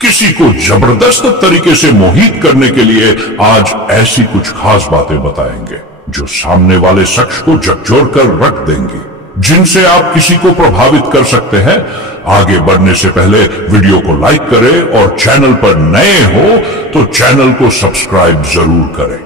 किसी को जबरदस्त तरीके से मोहित करने के लिए आज ऐसी कुछ खास बातें बताएंगे जो सामने वाले शख्स को झकझोर कर रख देंगी, जिनसे आप किसी को प्रभावित कर सकते हैं। आगे बढ़ने से पहले वीडियो को लाइक करें और चैनल पर नए हो तो चैनल को सब्सक्राइब जरूर करें।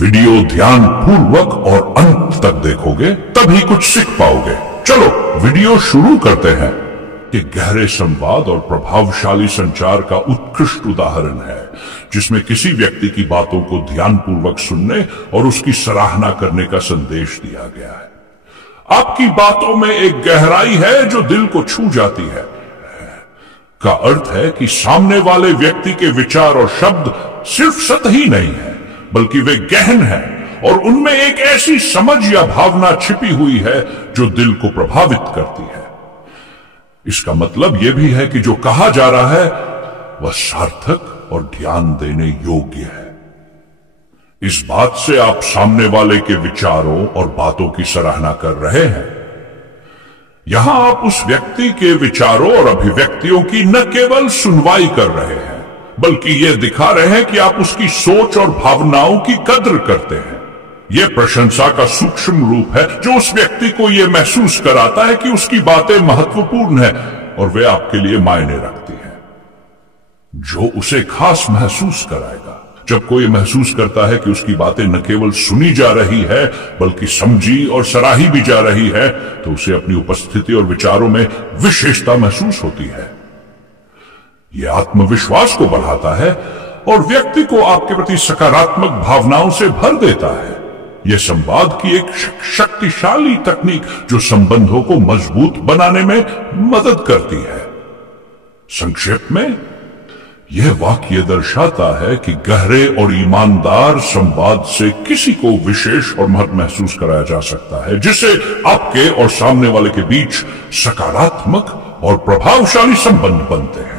वीडियो ध्यान पूर्वक और अंत तक देखोगे तभी कुछ सीख पाओगे। चलो वीडियो शुरू करते हैं। कि गहरे संवाद और प्रभावशाली संचार का उत्कृष्ट उदाहरण है, जिसमें किसी व्यक्ति की बातों को ध्यानपूर्वक सुनने और उसकी सराहना करने का संदेश दिया गया है। आपकी बातों में एक गहराई है जो दिल को छू जाती है। का अर्थ है कि सामने वाले व्यक्ति के विचार और शब्द सिर्फ सतही नहीं है, बल्कि वे गहन हैं और उनमें एक ऐसी समझ या भावना छिपी हुई है जो दिल को प्रभावित करती है। इसका मतलब यह भी है कि जो कहा जा रहा है वह सार्थक और ध्यान देने योग्य है। इस बात से आप सामने वाले के विचारों और बातों की सराहना कर रहे हैं। यहां आप उस व्यक्ति के विचारों और अभिव्यक्तियों की न केवल सुनवाई कर रहे हैं, बल्कि यह दिखा रहे हैं कि आप उसकी सोच और भावनाओं की कद्र करते हैं। यह प्रशंसा का सूक्ष्म रूप है जो उस व्यक्ति को यह महसूस कराता है कि उसकी बातें महत्वपूर्ण है और वे आपके लिए मायने रखती हैं। जो उसे खास महसूस कराएगा। जब कोई महसूस करता है कि उसकी बातें न केवल सुनी जा रही है बल्कि समझी और सराही भी जा रही है, तो उसे अपनी उपस्थिति और विचारों में विशेषता महसूस होती है। यह आत्मविश्वास को बढ़ाता है और व्यक्ति को आपके प्रति सकारात्मक भावनाओं से भर देता है। यह संवाद की एक शक्तिशाली तकनीक जो संबंधों को मजबूत बनाने में मदद करती है। संक्षेप में यह वाक्य दर्शाता है कि गहरे और ईमानदार संवाद से किसी को विशेष और महत्व महसूस कराया जा सकता है, जिससे आपके और सामने वाले के बीच सकारात्मक और प्रभावशाली संबंध बनते हैं।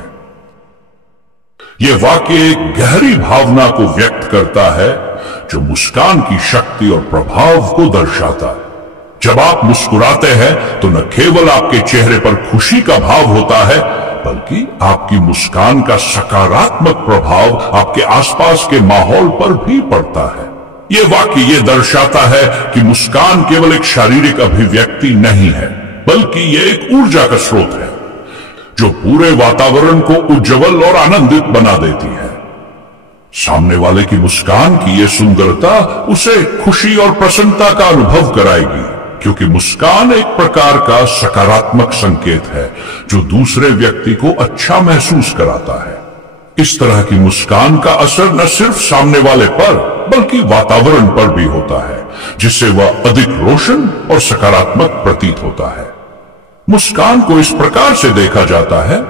यह वाक्य एक गहरी भावना को व्यक्त करता है जो मुस्कान की शक्ति और प्रभाव को दर्शाता है। जब आप मुस्कुराते हैं तो न केवल आपके चेहरे पर खुशी का भाव होता है, बल्कि आपकी मुस्कान का सकारात्मक प्रभाव आपके आसपास के माहौल पर भी पड़ता है। यह वाक्य यह दर्शाता है कि मुस्कान केवल एक शारीरिक अभिव्यक्ति नहीं है, बल्कि यह एक ऊर्जा का स्रोत है जो पूरे वातावरण को उज्जवल और आनंदित बना देती है। सामने वाले की मुस्कान की यह सुंदरता उसे खुशी और प्रसन्नता का अनुभव कराएगी, क्योंकि मुस्कान एक प्रकार का सकारात्मक संकेत है जो दूसरे व्यक्ति को अच्छा महसूस कराता है। इस तरह की मुस्कान का असर न सिर्फ सामने वाले पर बल्कि वातावरण पर भी होता है, जिससे वह अधिक रोशन और सकारात्मक प्रतीत होता है। मुस्कान को इस प्रकार से देखा जाता है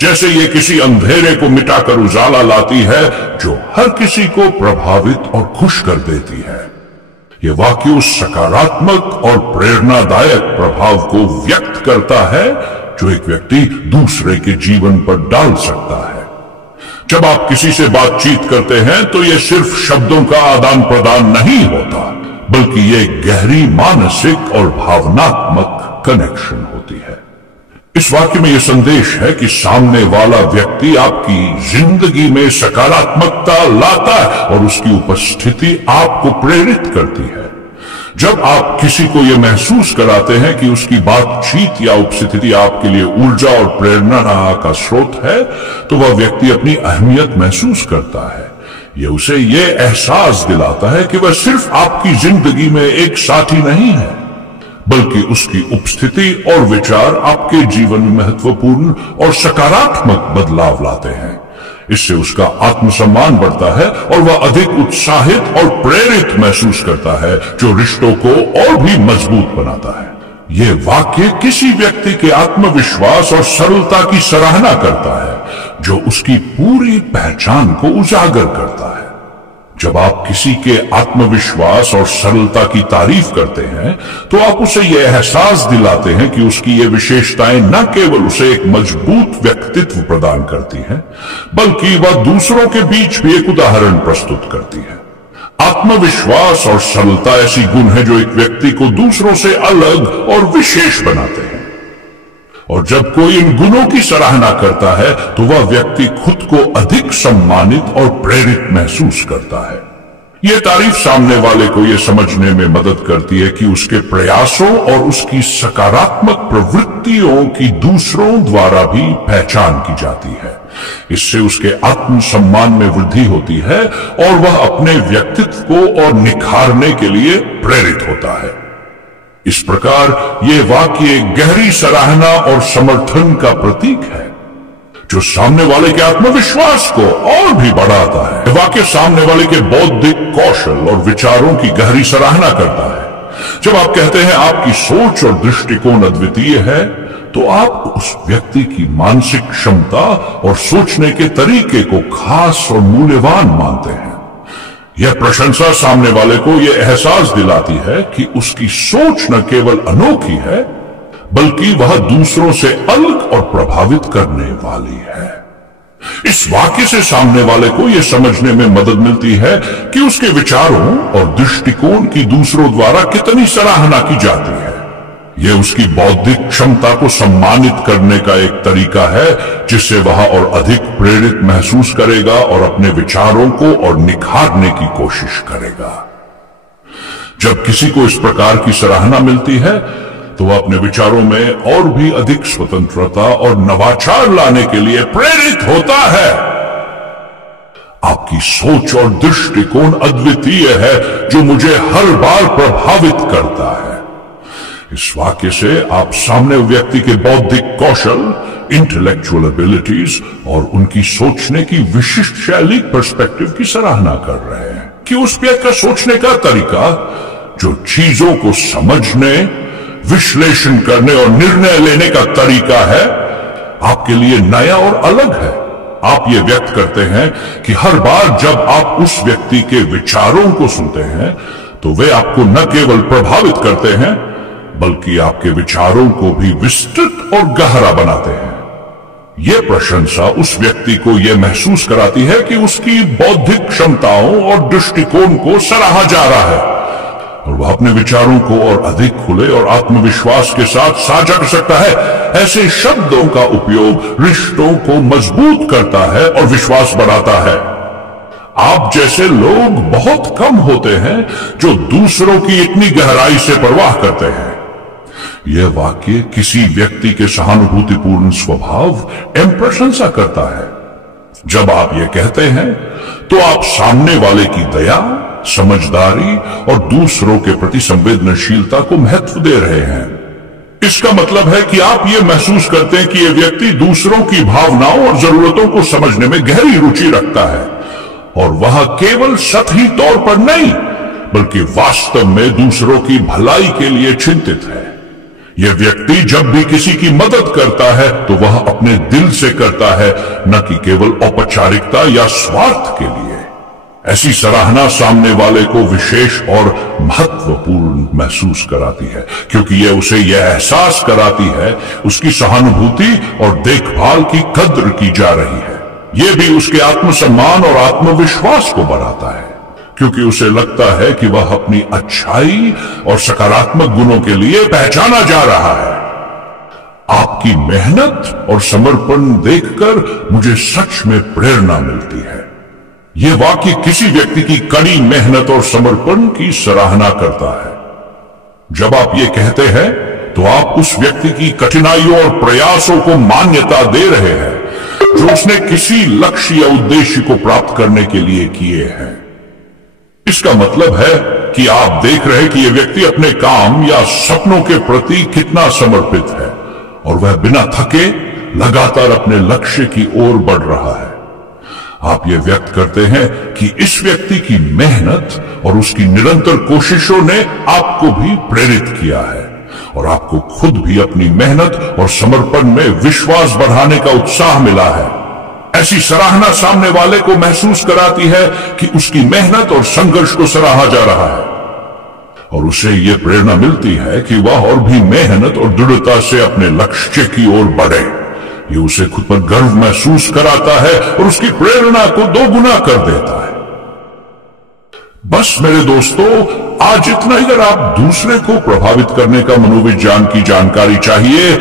जैसे ये किसी अंधेरे को मिटाकर उजाला लाती है, जो हर किसी को प्रभावित और खुश कर देती है। यह वाक्य उस सकारात्मक और प्रेरणादायक प्रभाव को व्यक्त करता है जो एक व्यक्ति दूसरे के जीवन पर डाल सकता है। जब आप किसी से बातचीत करते हैं तो यह सिर्फ शब्दों का आदान प्रदान नहीं होता, बल्कि यह गहरी मानसिक और भावनात्मक कनेक्शन होती है। इस वाक्य में यह संदेश है कि सामने वाला व्यक्ति आपकी जिंदगी में सकारात्मकता लाता है और उसकी उपस्थिति आपको प्रेरित करती है। जब आप किसी को यह महसूस कराते हैं कि उसकी बातचीत या उपस्थिति आपके लिए ऊर्जा और प्रेरणा का स्रोत है, तो वह व्यक्ति अपनी अहमियत महसूस करता है। यह उसे यह एहसास दिलाता है कि वह सिर्फ आपकी जिंदगी में एक साथी नहीं है, बल्कि उसकी उपस्थिति और विचार आपके जीवन में महत्वपूर्ण और सकारात्मक बदलाव लाते हैं। इससे उसका आत्मसम्मान बढ़ता है और वह अधिक उत्साहित और प्रेरित महसूस करता है, जो रिश्तों को और भी मजबूत बनाता है। यह वाक्य किसी व्यक्ति के आत्मविश्वास और सरलता की सराहना करता है, जो उसकी पूरी पहचान को उजागर करता है। जब आप किसी के आत्मविश्वास और सरलता की तारीफ करते हैं, तो आप उसे यह एहसास दिलाते हैं कि उसकी ये विशेषताएं न केवल उसे एक मजबूत व्यक्तित्व प्रदान करती हैं, बल्कि वह दूसरों के बीच भी एक उदाहरण प्रस्तुत करती है। आत्मविश्वास और सरलता ऐसी गुण है जो एक व्यक्ति को दूसरों से अलग और विशेष बनाते हैं। और जब कोई इन गुणों की सराहना करता है तो वह व्यक्ति खुद को अधिक सम्मानित और प्रेरित महसूस करता है। यह तारीफ सामने वाले को यह समझने में मदद करती है कि उसके प्रयासों और उसकी सकारात्मक प्रवृत्तियों की दूसरों द्वारा भी पहचान की जाती है। इससे उसके आत्मसम्मान में वृद्धि होती है और वह अपने व्यक्तित्व को और निखारने के लिए प्रेरित होता है। इस प्रकार यह वाक्य एक गहरी सराहना और समर्थन का प्रतीक है जो सामने वाले के आत्मविश्वास को और भी बढ़ाता है। वाक्य सामने वाले के बौद्धिक कौशल और विचारों की गहरी सराहना करता है। जब आप कहते हैं आपकी सोच और दृष्टिकोण अद्वितीय है, तो आप उस व्यक्ति की मानसिक क्षमता और सोचने के तरीके को खास और मूल्यवान मानते हैं। यह प्रशंसा सामने वाले को यह एहसास दिलाती है कि उसकी सोच न केवल अनोखी है, बल्कि वह दूसरों से अलग और प्रभावित करने वाली है। इस वाक्य से सामने वाले को यह समझने में मदद मिलती है कि उसके विचारों और दृष्टिकोण की दूसरों द्वारा कितनी सराहना की जाती है। यह उसकी बौद्धिक क्षमता को सम्मानित करने का एक तरीका है जिससे वह और अधिक प्रेरित महसूस करेगा और अपने विचारों को और निखारने की कोशिश करेगा। जब किसी को इस प्रकार की सराहना मिलती है तो वह अपने विचारों में और भी अधिक स्वतंत्रता और नवाचार लाने के लिए प्रेरित होता है। आपकी सोच और दृष्टिकोण अद्वितीय है जो मुझे हर बार प्रभावित करता है। इस वाक्य से आप सामने व्यक्ति के बौद्धिक कौशल, इंटेलेक्चुअल एबिलिटीज और उनकी सोचने की विशिष्ट शैली पर्सपेक्टिव की सराहना कर रहे हैं कि उस व्यक्ति का सोचने का तरीका जो चीजों को समझने, विश्लेषण करने और निर्णय लेने का तरीका है, आपके लिए नया और अलग है। आप ये व्यक्त करते हैं कि हर बार जब आप उस व्यक्ति के विचारों को सुनते हैं तो वे आपको न केवल प्रभावित करते हैं बल्कि आपके विचारों को भी विस्तृत और गहरा बनाते हैं। यह प्रशंसा उस व्यक्ति को यह महसूस कराती है कि उसकी बौद्धिक क्षमताओं और दृष्टिकोण को सराहा जा रहा है और वह अपने विचारों को और अधिक खुले और आत्मविश्वास के साथ साझा कर सकता है। ऐसे शब्दों का उपयोग रिश्तों को मजबूत करता है और विश्वास बढ़ाता है। आप जैसे लोग बहुत कम होते हैं जो दूसरों की इतनी गहराई से परवाह करते हैं। यह वाक्य किसी व्यक्ति के सहानुभूतिपूर्ण स्वभाव एवं प्रशंसा करता है। जब आप ये कहते हैं तो आप सामने वाले की दया, समझदारी और दूसरों के प्रति संवेदनशीलता को महत्व दे रहे हैं। इसका मतलब है कि आप ये महसूस करते हैं कि यह व्यक्ति दूसरों की भावनाओं और जरूरतों को समझने में गहरी रुचि रखता है और वह केवल सतही तौर पर नहीं बल्कि वास्तव में दूसरों की भलाई के लिए चिंतित है। यह व्यक्ति जब भी किसी की मदद करता है तो वह अपने दिल से करता है, न कि केवल औपचारिकता या स्वार्थ के लिए। ऐसी सराहना सामने वाले को विशेष और महत्वपूर्ण महसूस कराती है क्योंकि यह उसे यह एहसास कराती है उसकी सहानुभूति और देखभाल की कद्र की जा रही है। यह भी उसके आत्मसम्मान और आत्मविश्वास को बढ़ाता है क्योंकि उसे लगता है कि वह अपनी अच्छाई और सकारात्मक गुणों के लिए पहचाना जा रहा है। आपकी मेहनत और समर्पण देखकर मुझे सच में प्रेरणा मिलती है। यह वाक्य किसी व्यक्ति की कड़ी मेहनत और समर्पण की सराहना करता है। जब आप ये कहते हैं तो आप उस व्यक्ति की कठिनाइयों और प्रयासों को मान्यता दे रहे हैं जो उसने किसी लक्ष्य या उद्देश्य को प्राप्त करने के लिए किए हैं। इसका मतलब है कि आप देख रहे हैं कि यह व्यक्ति अपने काम या सपनों के प्रति कितना समर्पित है और वह बिना थके लगातार अपने लक्ष्य की ओर बढ़ रहा है। आप ये व्यक्त करते हैं कि इस व्यक्ति की मेहनत और उसकी निरंतर कोशिशों ने आपको भी प्रेरित किया है और आपको खुद भी अपनी मेहनत और समर्पण में विश्वास बढ़ाने का उत्साह मिला है। ऐसी सराहना सामने वाले को महसूस कराती है कि उसकी मेहनत और संघर्ष को सराहा जा रहा है और उसे यह प्रेरणा मिलती है कि वह और भी मेहनत और दृढ़ता से अपने लक्ष्य की ओर बढ़े। ये उसे खुद पर गर्व महसूस कराता है और उसकी प्रेरणा को दोगुना कर देता है। बस मेरे दोस्तों, आज इतना ही। अगर आप दूसरे को प्रभावित करने का मनोविज्ञान की जानकारी चाहिए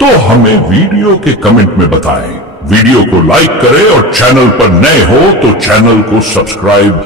तो हमें वीडियो के कमेंट में बताएं। वीडियो को लाइक करें और चैनल पर नए हो तो चैनल को सब्सक्राइब